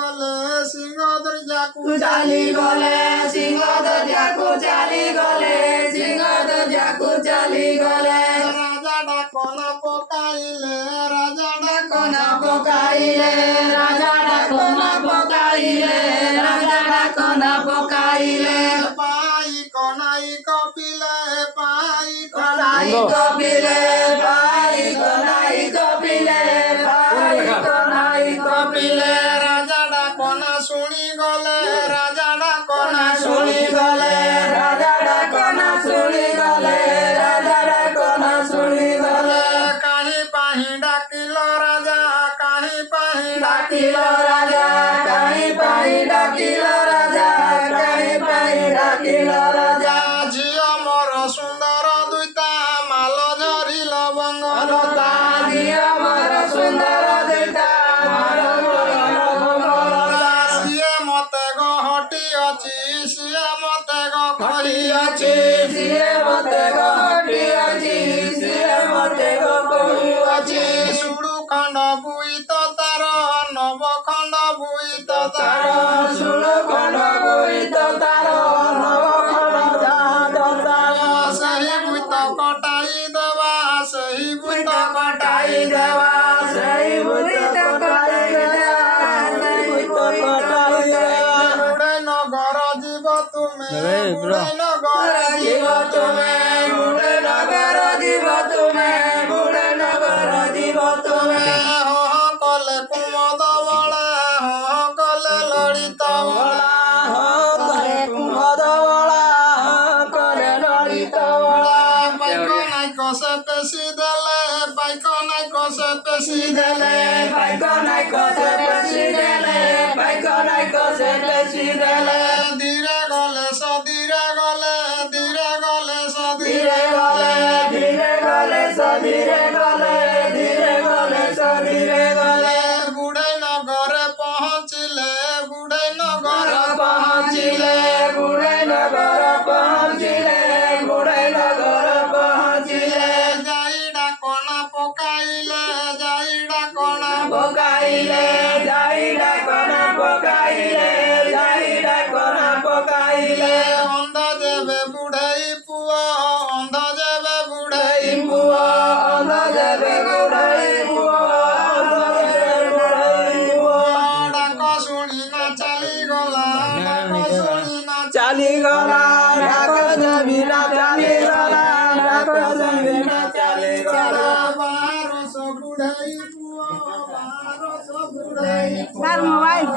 গলে সিংহ দরজাকু চালি গলে সিংহ দরজাকু চালি গলে সিংহ দরজাকু চালি গলে রাজা ডাকনা পকাইলে রাজা কোনা পকাইলে রাজা ডাকনা পকাইলে রাজা ডাকনা পকাইলে পাই কনাই কপিলে পাই কনাই কপিলে পাই কনাই কপিলে পাই কনাই কপিলে রাজা ডাকনা শুনি গলে রাজা ডাকনা শুনি গলে রাজা ডাকনা শুনি গলে রাজা ডাকনা শুনি গলে কাহি পাহি ডাকিল রাজা কাহি পাহি ডাকিল রাজা কাহি পাই ডাকিল রাজা কাহি পাই ডাকিল রাজা ঝিଅ ମୋର ସୁନ୍ଦର ଦୁଇଟା ମାଲ ଝରିଲ ବଙ୍ଗଲତା ଝିଅ ମୋର ସୁନ୍ଦର ଦୁଇଟା ମାଳ ମଙ୍ଗଳତା ସିଏ ମତେ ଗହଟି ଅଛି ସିଏ ମତେ ଗହଳି ଅଛି ସିଏ ମତେ ଗହଟି ଅଛି ସିଏ ମତେ ଗହଳି ଅଛି ସୁଡୁ ଖଣ୍ଡ ବୁଇତ ତାର ନବ ଖଣ୍ଡ ବୁଇତ ତାର ଶୁଣ ଖଣ୍ଡ ବୋଇତ ତାର ନବ ଖଣ୍ଡ ତାର ସେହି ବୁଇତ କଟାଇ ଦେବା ସେହି ବୁଇତ କଟାଇ ଦେବା ସେଇ ବୁଇତ କଟାଇ ଦେବା ସେଇ ବୁଇତ କଟାଇ ଦେବା ବୁଢ଼େ ନଗର ଯିବ ତୁମେ ବୁଢ଼େ ନଗର ଯିବ ତୁମେ ବୁଢ଼େ ନଗର ଯିବ ତୁମେ ବୁଢ଼େ ନଗର ଯିବ ତୁମେ ହଁ କଲେ କୁମଦ ବଳା ହଁ କଲେ ଲଳିତ ବଳା କରେ କୁମଦ ବଳା କରେ ଲଳିତ ବଳା ପାଇକ ନାଇକ ସେ ପେଶି ଦେଲେ ପାଇକ ନାଇକ ସେ ପେଶି ଦେଲେ ପାଇକ ନାଇକ ସେ ପେଶି ଦେଲେ ପାଇକ ନାଇକ ସେ ପେଶି ଦେଲେ ଧୀରେ ଗଲେ ସଧୀରେ ଗଲେ ଧୀରେ ଗଲେ ଧୀରେ ସଧୀରେ ଗଲେ ଧୀରେ ଗଲେ ଧୀରେ ଗଲେ ଧୀରେ ଗଲେ ଧୀରେ ଗଲେ ବୁଢ଼େ ନଗରେ ପହଞ୍ଚିଲେ ବୁଢ଼େ ନଗର ପହଞ୍ଚିଲେ ବୁଢ଼େ ନଗର ପହଞ୍ଚିଲେ ବୁଢ଼େ ନଗର ପହଞ୍ଚିଲେ ଯାଇ ଡାକଣା ପକାଇଲେ ଯାଇ ଡାକଣା ପକାଇଲେ ଯାଇ ଡାକଣା ପକାଇଲେ ଯାଇ ଡାକଣା ପକାଇଲେ ଅନ୍ଧ ଯେବେ ବୁଢ଼େଇ ପୁଅ ଅନ୍ଧ ଯେବେ ବୁଢ଼େଇ ପୁଅ ଅନ୍ଧ ଦେବେ ବୁଢ଼େଇ ପୁଅ ଅନ୍ଧ ଦେବେ ବୁଢ଼େଇ ପୁଅ ଡାକ ଶୁଣି ନା ଚାଲିଗଲା ଡାକ ଶୁଣି ନା ଚାଲିଗଲା ଡାକ ଜମିନା ଚାଲିଗଲା ଡାକ ଜମିନା ଚାଲିଗଲା ବାରଶ ବୁଢ଼େଇ ପୁଅ ବାରଶ ବୁଢ଼େଇ ମୋବାଇଲ